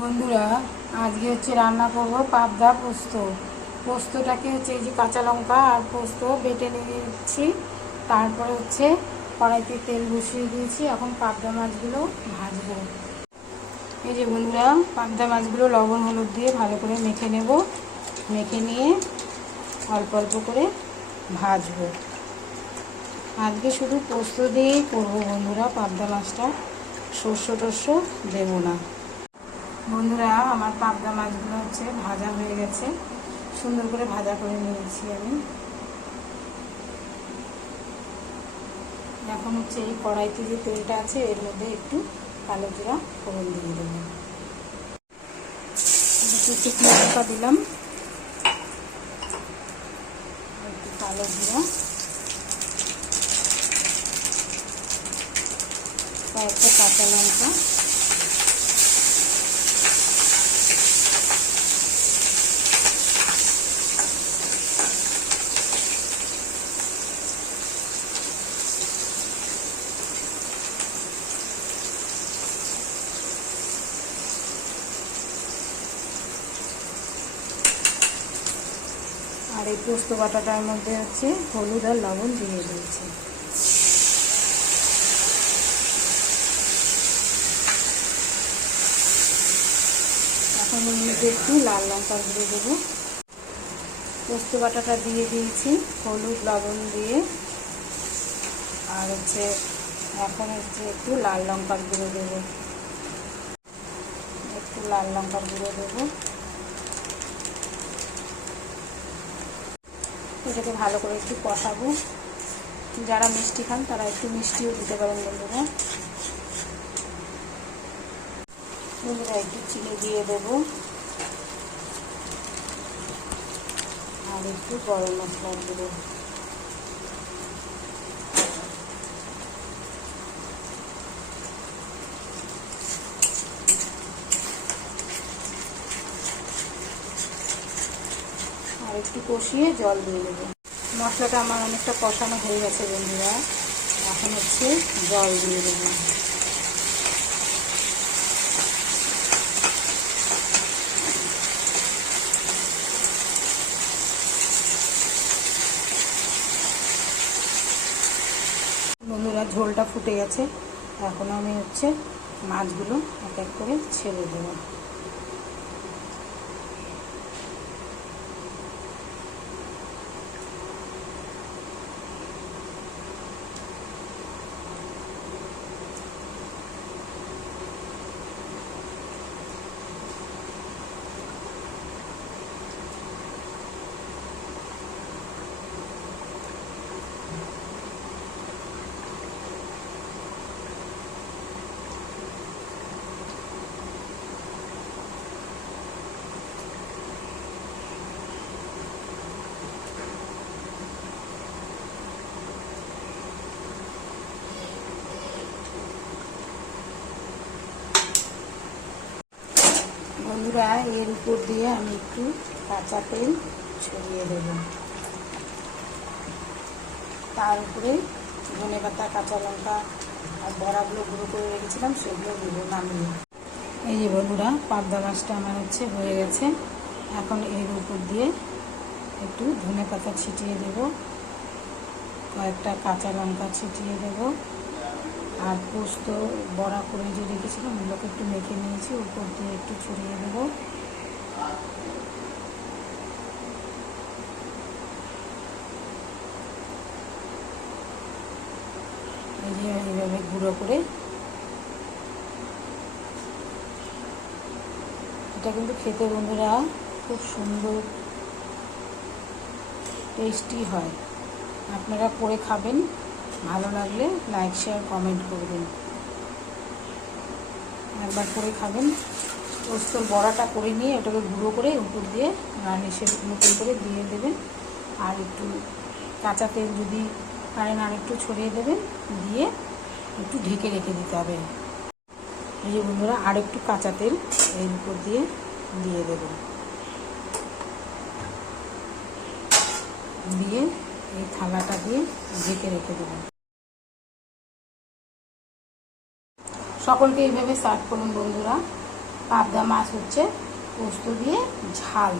বন্ধুরা, আজকে রান্না করব পাবদা পোস্ত। পোস্তটাকে এই যে কাঁচা লঙ্কা আর পোস্ত বেটে নিয়েছি। তারপরে কড়াইতে তেল বসিয়ে দিয়েছি। এখন পাবদা মাছগুলো ভাজবো। এই যে বন্ধুরা, পাবদা মাছগুলো লবণ হলুদ দিয়ে ভালো করে মেখে নেব। মেখে নিয়ে অল্প অল্প করে ভাজবো। আজকে শুধু পোস্ত দিয়েই করবো বন্ধুরা পাবদা মাছটা, শস্য টস্য দেবো না। বন্ধুরা, আমার পাবদা মাছগুলো ভাজা হয়ে গেছে। সুন্দর করে ভাজা করে নিয়েছি আমি। এখন এই কড়াইতে যে তেলটা আছে এর মধ্যে একটু কালো জিরা ফোড়ন দিয়ে দেবো। একটু শুকনো লঙ্কা দিলাম, একটু কালো জিরা, কয়েকটা কাঁচা লঙ্কা, আর এই পোস্ত বাটাটার মধ্যে হলুদ আর লবণ দিয়ে দিয়েছি। এখন এর মধ্যে একটু লাল লঙ্কা গুঁড়ো দেবো। পোস্ত বাটাটা দিয়ে দিয়েছি হলুদ লবণ দিয়ে। আর এখন একটু লাল লঙ্কার গুঁড়ো দেবো। একটু লাল লঙ্কার গুঁড়ো দেবো। এটাকে ভালো করে একটু কষাবো। যারা মিষ্টি খান তারা একটু মিষ্টিও দিতে পারেন বন্ধুরা। বন্ধুরা, একটু চিনি দিয়ে দেবো আর একটু গরম মশলা দেবো। আর একটু কষিয়ে জল দিয়ে দেবো। মশলাটা আমার অনেকটা কষানো হয়ে গেছে বন্ধুরা। এখন জল দিয়ে দেবো। বন্ধুরা, ঝোলটা ফুটে গেছে। এখন আমি মাছগুলো এক এক করে ছেড়ে দেবো। বন্ধুরা, এর উপর দিয়ে আমি একটু কাঁচা তেল ছড়িয়ে দেব। তার উপরে ধনেপাতা, কাঁচা লঙ্কা আর বড়াগুলো গুঁড়ো করে রেখেছিলাম সেগুলো দেবো নামিয়ে। এই যে বন্ধুরা, পাবদা মাছটা আমার হয়ে গেছে। এখন এর উপর দিয়ে একটু ধনেপাতা ছিটিয়ে দেব, কয়েকটা কাঁচা লঙ্কা ছিটিয়ে দেব, আর পোস্ত বড়া করে যে রেখেছিলাম ওগুলোকে একটু মেখে নিয়েছি, উপর দিয়ে একটু ছড়িয়ে দেবো। এই যে এইভাবে গুঁড়ো করে। এটা কিন্তু খেতে বন্ধুরা খুব সুন্দর টেস্টি হয়। আপনারা করে খাবেন, ভালো লাগলে লাইক শেয়ার কমেন্ট করবেন। একবার করে খাবেন। পোস্তর বড়াটা করে নিয়ে ওটাকে গুঁড়ো করে উপর দিয়ে গার্নিশের মতন করে দিয়ে দেবেন। আর একটু কাঁচা তেল যদি পারেন আর একটু ছড়িয়ে দেবেন, দিয়ে একটু ঢেকে রেখে দিতে হবে। এই যে বন্ধুরা, আর একটু কাঁচা তেল এর উপর দিয়ে দিয়ে দেবেন, দিয়ে এই থালাটা দিয়ে ঢেকে রেখে দেবেন। সকলকে এইভাবে সার্ভ করুন বন্ধুরা। পাবদা মাছ হচ্ছে পোস্ত দিয়ে ঝাল।